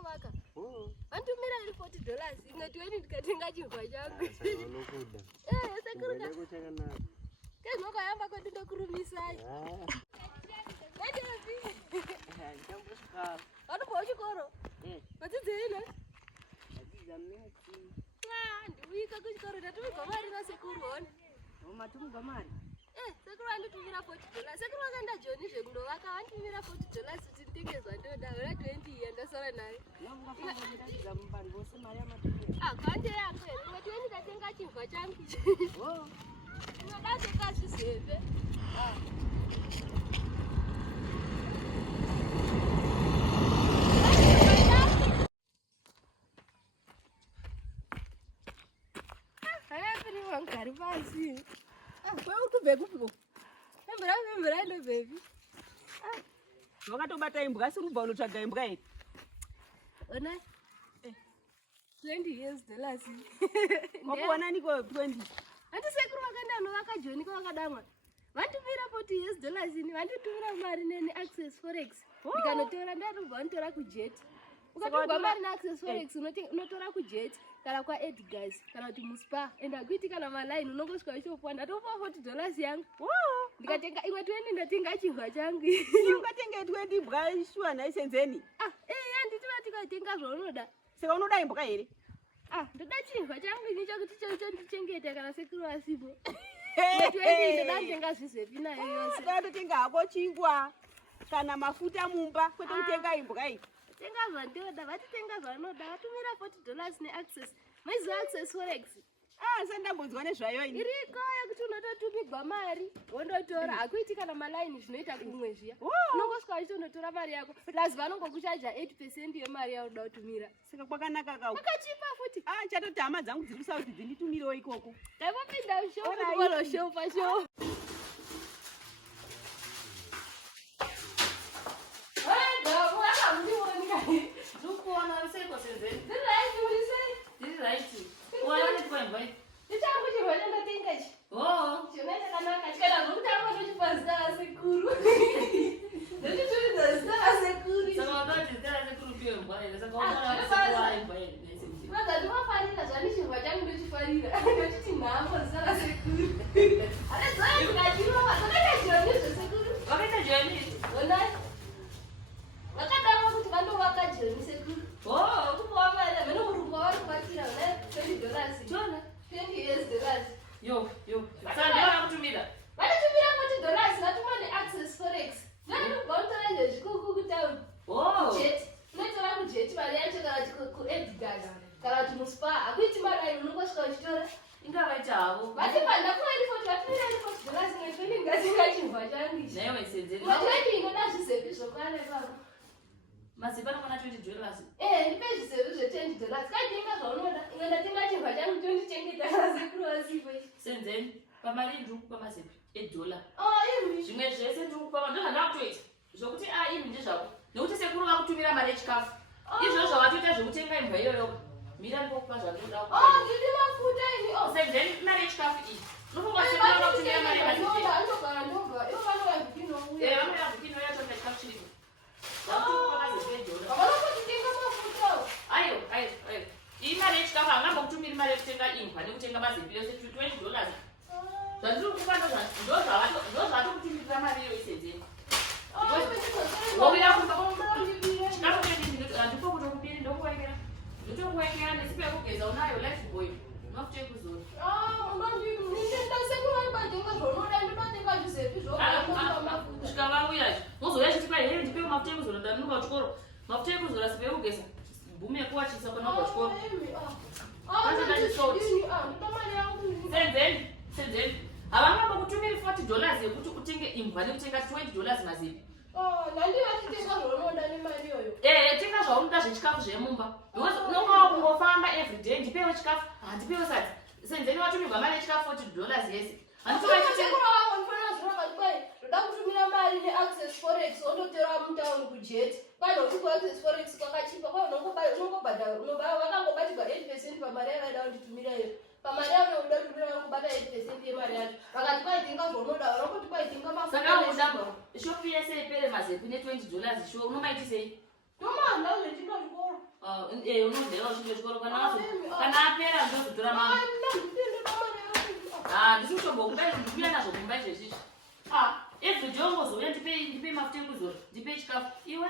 kwanovaka. Vantumira iri $40. Ingati weni ndikatenga chingwa changu. Sekuru kezvakayamba kwedu ndokurumisai. Vanobva kuchikoro? Vadzidzi ine? Ndiuika kuchikoro ndatumigwa mari nasekuru hona. Matumigwa mari? Sekuru vanditumira $40. Sekuru vakaenda Joni zvekundovaka vanditumira $40 kuti nditengezwa ndoda. Hora 20 yandasara nayo. Kwande yangu here. Ingati weni ndatenga chingwa changu. Unodatenga zvizembe. Gari pasi. Wewe utubve kupo? Hembera ndo baby. Wakatobata imbwa asi urubva unotsvaga imbwa iri. Ona. $20. Wakuona niko 20. Andisekuru vakaenda novaka Joni kwavakadamwa. Vanditumira $40 ini vanditumira mari nene Access Forex. Ndikanotora ndarubva vanotora kujet. Ukatumwa mari neAccess Forex unotora kujet kana kwaEdgars kana kuti muspa ende akuiti kana maline unongosvika uchipuwa ndatopa $40 yangu. Ndikatenga imwe 20 ndatenga chingwa changu. Ukatenga 20 imbwa ishua naisenzeni. Handiti tikatenga zvaunoda. Saka unoda imbwa here? Ndoda chingwa changu nicho kuti ndichengeta kana sekuru asipo. 20 ndoda ndenga zvizepi nayo yose. Ndatotenga hako chingwa kana mafuta mumba kwete kutenga imbwa iyi. Tenga zvandoda, vatitenga zvanoda, vatumira $40 neAccess. Maiziva Access Forex? Sandambonzwa nezvayo ini. Iriko yekuti unototumigwa mari, wondotora. Hakuiti kana malaini zvinoita kumwe zviya. Unongosvika uchitondotora mari yako. Plus vanongokuchaja 8% yemari yaunoda kutumira. Saka kwakanaka kawo. Kwakachipa futi. Chatoti hama dzangu dziri kusauti kuti nditumirewo ikoko. Taipopinda show pashow. Mazipa nakona $20. Ndipezvizevi $20. Kaitenga zvaunoda. Inga ndatenga chingwa changu chondichengeta sekuru asipo. Senzeni pamari ndikupa mazipa $1. Imi. Zvimwe zvese ndikupa ndozvanda kutoita. Zvokuti imi ndizvako. Nekuti sekuru vakutumira mari yechikafu. Izvozvo watoita zvekutenga imbwa iyoyo. Mira ndikupa zvandoda. Ndiri mafuta ini. Senzeni mari yechikafu iyi. Unofunga sekuru vakutumira mari yemazipa. Andogara ndoga. Ivo vanouya vhikino uya. Vanouya vhikino yatonga chikafu chiripo. Imari yechikafu havangambokutumiri mari yekutenga imbwa nekutenga mazipi yose $20. Zvandiri kukupa ndozvatokutumirira mari iyo isenzeni. Chikafu handipo kutokupiri ndokuwekera. Ndotokuwekera nesipo yekugeza unayo life boy. Mafuta ekuzora. Svika vauya mozouya chiti kwai here ndipewo mafuta ekuzora ndanunga kuchikoro. Mafuta ekuzora sipo yekugeza. Bhume yekuwachisa kona kuchikoro. Senzeni. Havangambokutumiri $40 yekuti utenge imbwa nekutenga $20 mazipi. Tenga zvaunoda zvechikafu zvemumba. Unonga wakungofamba everyday ndipewo chikafu, handipewo sadza. Senzeni watumirwa mari yechikafu $40 yese. Ndoda kutumira mari neAccess Forex ondotora mutauni kujet. Kwani kuti kuAccess Forex kwakachipa kwa unongobhadhara vakangobatirwa 8% pamari yavaida kunditumira iyo. Pamari yaunoda kutumira vanongobata 8% yemari yacho. Vakati kwaitenga zvaunoda vanongoti kwaitenga mafuta. Saka unodamba shopi yese ipere mazepi ne $20 sho unomaitisei? Tomanda zvechino chikoro. unozeva usvike chikoro kana apera ndozotora mama. Ndisi kutombokudai ndikuuya nazvo kumba izvezvizvi. Every day ungozouya ndipe mafuta ekuzora, ndipe chikafu. Iwe